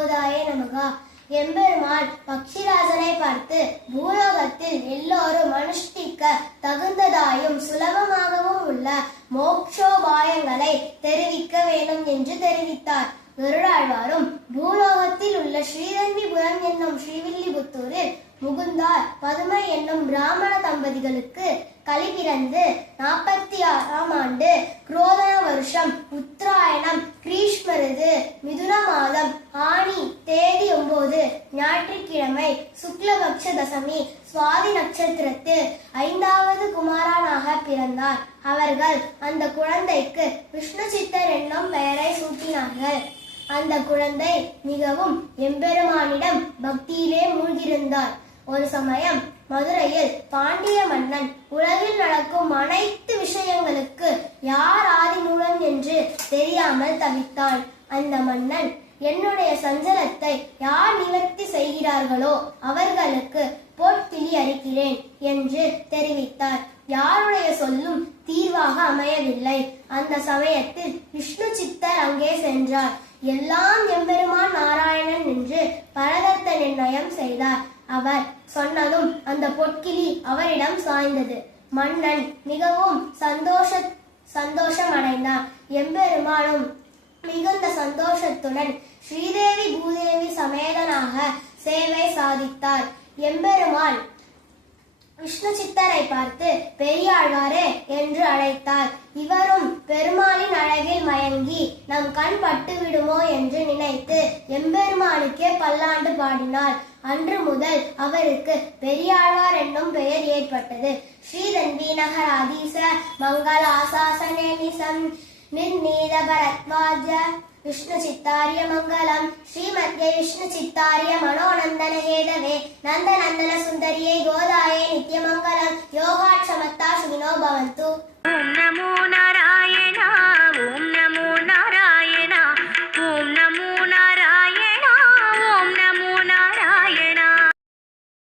கோதாயே நமகா. எம்பெருமான் பக்ஷிராஜனை பார்த்து பூலோகத்தில் எல்லோரும் அனுஷ்டிக்க தகுந்ததாயும் சுலபமாகவும் உள்ள மோக்ஷோபாயங்களை தெரிவிக்க வேண்டும் என்று தெரிவித்தார். கருடாழ்வாரும் பூலோகத்தில் உள்ள ஸ்ரீதன்விபுரம் என்னும் ஸ்ரீவில்லிபுத்தூரில் முகுந்தார் பதுமை என்னும் பிராமண தம்பதிகளுக்கு கலி பிறந்து 46ஆம் ஆண்டு குரோதன வருஷம் உத்தராயணம் கிரீஷ்ம ரிது மிதுன மாதம் ஆனி தேதி 9 ஞாயிற்றுக்கிழமை சுக்லபக்ஷ தசமி சுவாதி நட்சத்திரத்தில் 5வது குமாரனாக பிறந்தார். அவர்கள் அந்த குழந்தைக்கு விஷ்ணு சித்தர் என்னும் பெயரை சூட்டினார்கள். அந்த குழந்தை மிகவும் எம்பெருமானிடம் பக்தியிலே மூழ்கியிருந்தார். ஒரு சமயம் மதுரையில் பாண்டிய மன்னன் உலகில் நடக்கும் அனைத்து விஷயங்களுக்கு யார் ஆதிமூலம் என்று தெரியாமல் தவித்தான். அந்த மன்னன், என்னுடைய சஞ்சலத்தை யார் நிவர்த்தி செய்கிறார்களோ அவர்களுக்கு பொற்கிளி அளிக்கிறேன் என்று தெரிவித்தார். யாருடைய சொல்லும் தீர்வாக அமையவில்லை. அந்த சமயத்தில் விஷ்ணு சித்தர் அங்கே சென்றார். எல்லாம் எம்பெருமான் நாராயணன் என்று பரதர்த்த நிர்ணயம் செய்தார். அவர் சொன்னதும் அந்த பொற்கிளி அவரிடம் சாய்ந்தது. மன்னன் மிகவும் சந்தோஷம் அடைந்தார். எம்பெருமானும் மிகுந்த சந்தோஷத்துடன் ஸ்ரீதேவி பூதேவி சமேதனாக சேவை சாதித்தார். எம்பெருமான் விஷ்ணு சித்தரை பார்த்து பெரியாழ்வாரே என்று அழைத்தார். இவரும் பெருமாளின் அழகில் மயங்கி நம் கண் பட்டு விடுமோ என்று நினைத்து எம்பெருமானுக்கே பல்லாண்டு பாடினார். அன்று முதல் அவருக்கு பெரியாழ்வார் என்னும் பெயர் ஏற்பட்டது. ஸ்ரீதன்வி நகராதீச மங்கள ஆசாசனே நிசம் நிர்நீத பரத்வாஜ விஷ்ணு சித்தாரிய மங்களம் ஸ்ரீமத்யே விஷ்ணு சித்தாரிய மனோநந்தன ஹேதவே நந்தநந்தன சுந்தரியை கோதாயே நித்யமங்கலம் யோகாட்சமத்தா சுகினோ பவந்து.